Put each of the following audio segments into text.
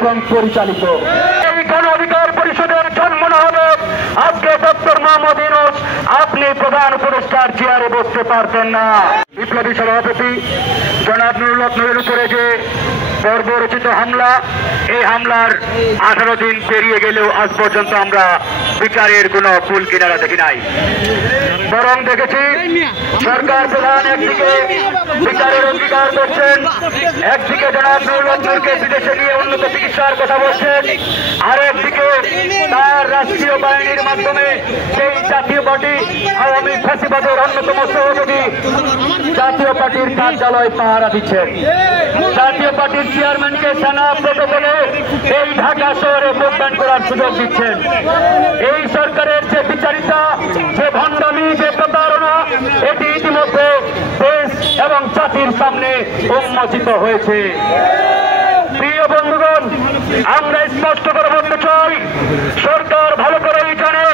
এবং পরিচালিত। এই গণ অধিকার পরিষদের জন্ম না হলে আজকে ডক্টর মোহাম্মদ ইউনূস আপনি প্রধান উপদেষ্টার চেয়ারে বসতে পারতেন না। বিপ্লবী সভাপতি জনাব নুরুল হক নূরের উপরে যে বর্বরচিত হামলা, এই হামলার 18 দিন পেরিয়ে গেলেও আজ পর্যন্ত আমরা বিচারের কোনো কুল কিনারা দেখি নাই। বরং দেখেছি সরকার প্রধান একদিকে বিচারের অঙ্গীকার করছেন, একদিকে জনাব নুরুল হক নূরকে বিদেশে নিয়ে উন্নত চিকিৎসার কথা বলছেন, আর একদিকে তার রাষ্ট্রীয় বাহিনীর মাধ্যমে সেই জাতীয় পার্টি আওয়ামী ফ্যাসিবাদের অন্যতম সহযোগী জাতীয় পার্টির কার্যালয় পাহারা দিচ্ছেন। জাতীয় পার্টির চেয়ারম্যানকে সেনা প্রটোকলে এই ঢাকা শহরে মুভমেন্ট করার সুযোগ দিচ্ছেন। এই সরকারের যে বিচারিতা, যে ভণ্ডামি, যে প্রতারণা, এটি ইতিমধ্যে দেশ এবং জাতির সামনে উন্মোচিত হয়েছে। প্রিয় বন্ধুগণ, আমরা স্পষ্ট করে বলতে চাই, সরকার ভালো করেই জানে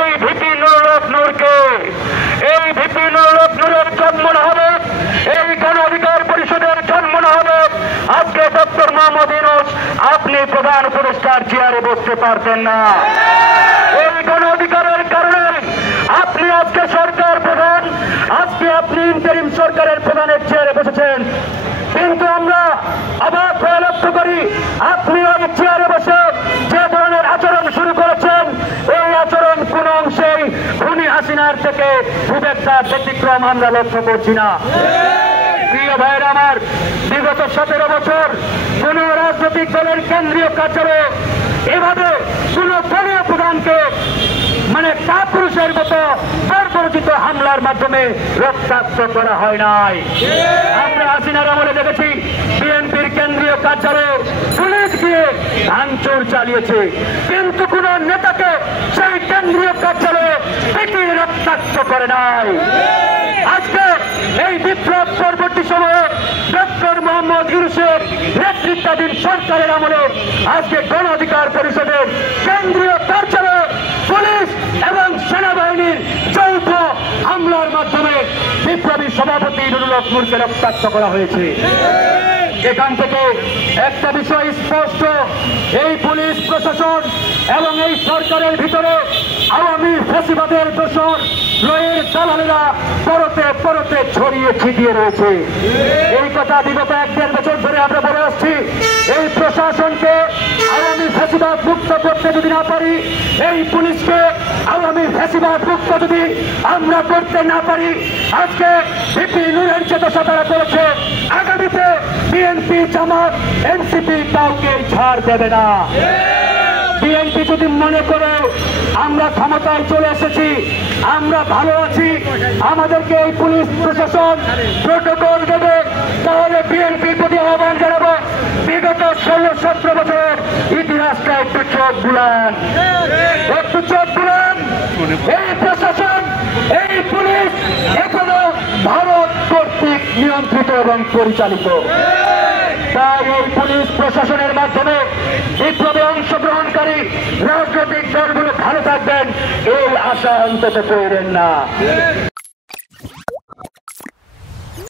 এই ভিপি নুরুল হক নূরকে, এই ভিপি নুরুল হক নূরের জন্ম না হবে, এই গণ অধিকার পরিষদের জন্ম না হবে আজকে ডক্টর মোহাম্মদ ইউনূস আপনি প্রধান উপদেষ্টার চেয়ারে বসতে পারতেন না। এই গণ অধিকারের কারণে আপনি আজকে সরকার প্রধান, আজকে আপনি ইন্টারিম সরকারের প্রধানের চেয়ারে বসেছেন। কিন্তু আমরা অবাক হয়ে লক্ষ্য করি, আপনি ওই চেয়ারে বসে যে ধরনের আচরণ শুরু করেছেন, এই আচরণ কোন অংশেই খুনি হাসিনার থেকে খুব একটা ব্যতিক্রম আমরা লক্ষ্য করছি না। প্রিয় ভাইয়েরা আমার, বিগত 17 বছর কোন রাজনৈতিক দলের কেন্দ্রীয় কার্যালয়ে এভাবে কোন দলীয় প্রধানকে কাপুরুষের মতো বর্বরচিত হামলার মাধ্যমে রক্তাক্ত করা হয় নাই। আমরা হাসিনার আমলে দেখেছি বিএনপির কেন্দ্রীয় কার্যালয়ে পুলিশ গিয়ে ভাঙচুর চালিয়েছে, কিন্তু কোন নেতাকে সেই কেন্দ্রীয় কার্যালয়ে পিটিয়ে রক্তাক্ত করে নাই। আজকে এই বিপ্লব পরবর্তী সময়ে ডক্টর মোহাম্মদ ইউনূসের নেতৃত্বাধীন সরকারের আমলে আজকে গণ অধিকার পরিষদের কেন্দ্রীয় কার্যালয়ে পুলিশ এবং সেনাবাহিনীর যৌথ হামলার মাধ্যমে বিপ্লবী সভাপতি নুরুল হক নূরকে রক্তাক্ত করা হয়েছে। এখান থেকে একটা বিষয় স্পষ্ট, এই পুলিশ প্রশাসন এবং এই সরকারের ভিতরে আওয়ামী ফ্যাসিবাদের দোসর লয়ের দালালেরা পরতে পরতে ছড়িয়ে ছিটিয়ে রয়েছে। এই কথা বিগত 1-1.5 বছর ধরে আমরা বলে আসছি। এই প্রশাসনকে আওয়ামী ফ্যাসিবাদ মুক্ত করতে যদি না পারি, এই পুলিশকে আওয়ামী ফ্যাসিবাদ মুক্ত যদি আমরা করতে না পারি, আজকে ভিপি নূরের যে দশা তারা করেছে, আগামীতে বিএনপি, জামাত, এনসিপি কাউকে ছাড় দেবে না। বিএনপি যদি মনে করে আমরা ক্ষমতায় চলে এসেছি, আমরা ভালো আছি, আমাদেরকে এই পুলিশ প্রশাসন প্রটোকল দেবে, তাহলে বিএনপির প্রতি আহ্বান জানাবো, বিগত 16-17 বছরের ইতিহাসটা একটু চোখ বুলান, একটু চোখ বুলান। এই প্রশাসন, এই পুলিশ এখনো ভারত কর্তৃক নিয়ন্ত্রিত এবং পরিচালিত। তাই এই পুলিশ প্রশাসনের মাধ্যমে বিপ্লবে অংশগ্রহণকারী রাজনৈতিক দলগুলো ভালো থাকবেন, এই আশা অন্তত করেন না।